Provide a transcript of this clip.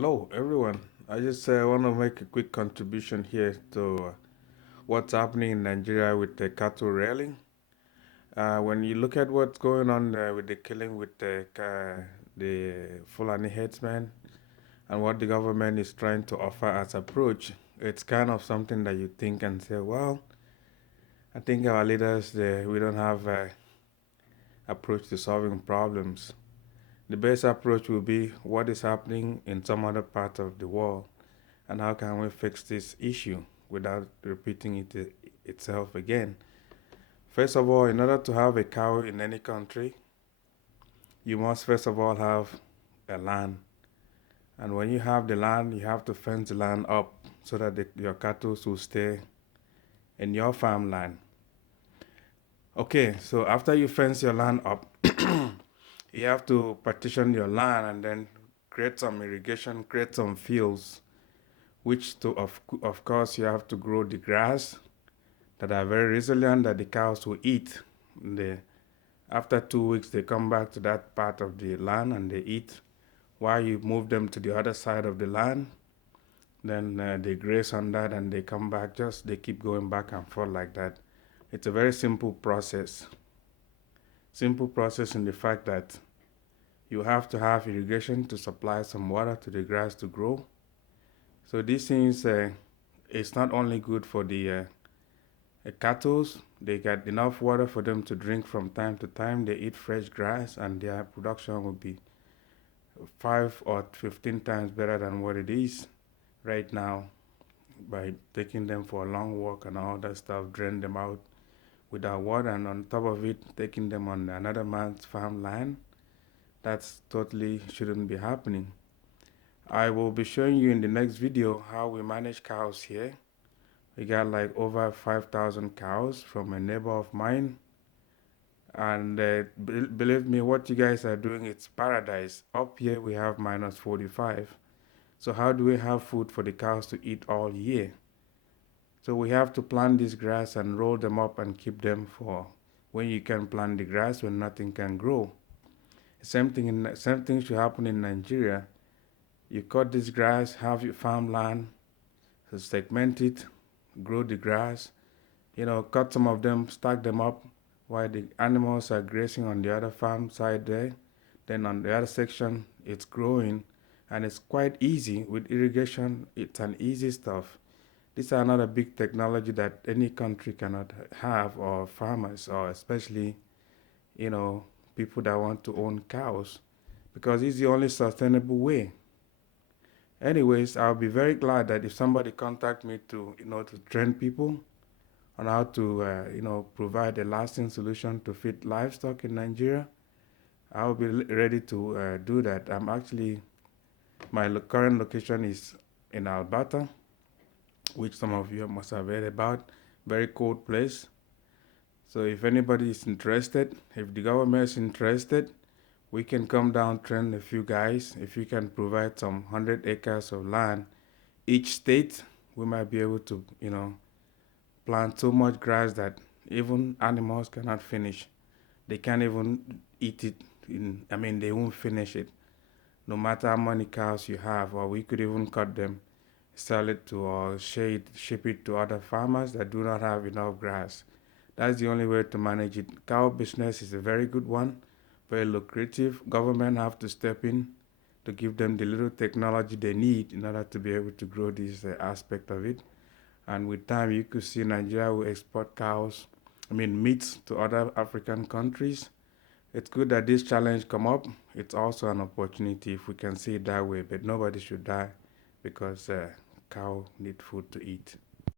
Hello, everyone. I just want to make a quick contribution here to what's happening in Nigeria with the cattle railing. When you look at what's going on with the killing with the Fulani Herdsmen and what the government is trying to offer as approach, it's kind of something that you think and say, well, I think our leaders, we don't have a approach to solving problems. The best approach will be what is happening in some other part of the world and how can we fix this issue without repeating itself again. First of all, in order to have a cow in any country, you must first of all have a land. And when you have the land, you have to fence the land up so that your cattle will stay in your farmland. Okay, so after you fence your land up, you have to partition your land and then create some irrigation, create some fields, which of course you have to grow the grass that are very resilient that the cows will eat. After 2 weeks, they come back to that part of the land and they eat. While you move them to the other side of the land, then they graze on that and they come back. Just they keep going back and forth like that. It's a very simple process. Simple process in the fact that you have to have irrigation to supply some water to the grass to grow. So these things, it's not only good for the cattle. They get enough water for them to drink from time to time. They eat fresh grass and their production will be 5 or 15 times better than what it is right now by taking them for a long walk and all that stuff, drain them out without water, and on top of it, taking them on another man's farmland. That's totally shouldn't be happening. I will be showing you in the next video how we manage cows here. We got like over 5,000 cows from a neighbor of mine. And believe me, what you guys are doing, it's paradise. Up here we have minus 45. So how do we have food for the cows to eat all year? So we have to plant this grass and roll them up and keep them for when you can plant the grass when nothing can grow. Same thing should happen in Nigeria. You cut this grass, have your farmland, segment it, grow the grass, cut some of them, stack them up while the animals are grazing on the other farm side there. Then on the other section, it's growing and it's quite easy with irrigation. It's an easy stuff. These are not a big technology that any country cannot have, or farmers, or especially, people that want to own cows, because it's the only sustainable way. Anyways, I'll be very glad that if somebody contact me to train people on how to, provide a lasting solution to feed livestock in Nigeria, I'll be ready to do that. My current location is in Alberta, which some of you must have heard about. Very cold place. So if anybody is interested, if the government is interested, we can come down, train a few guys. If you can provide some 100 acres of land each state, we might be able to, plant so much grass that even animals cannot finish. They can't even eat it. They won't finish it. No matter how many cows you have, or we could even cut them, sell it to, or ship it to other farmers that do not have enough grass. That's the only way to manage it. Cow business is a very good one, very lucrative. Government have to step in to give them the little technology they need in order to be able to grow this aspect of it. And with time, you could see Nigeria will export meats to other African countries. It's good that this challenge come up. It's also an opportunity if we can see it that way, but nobody should die because cow need food to eat.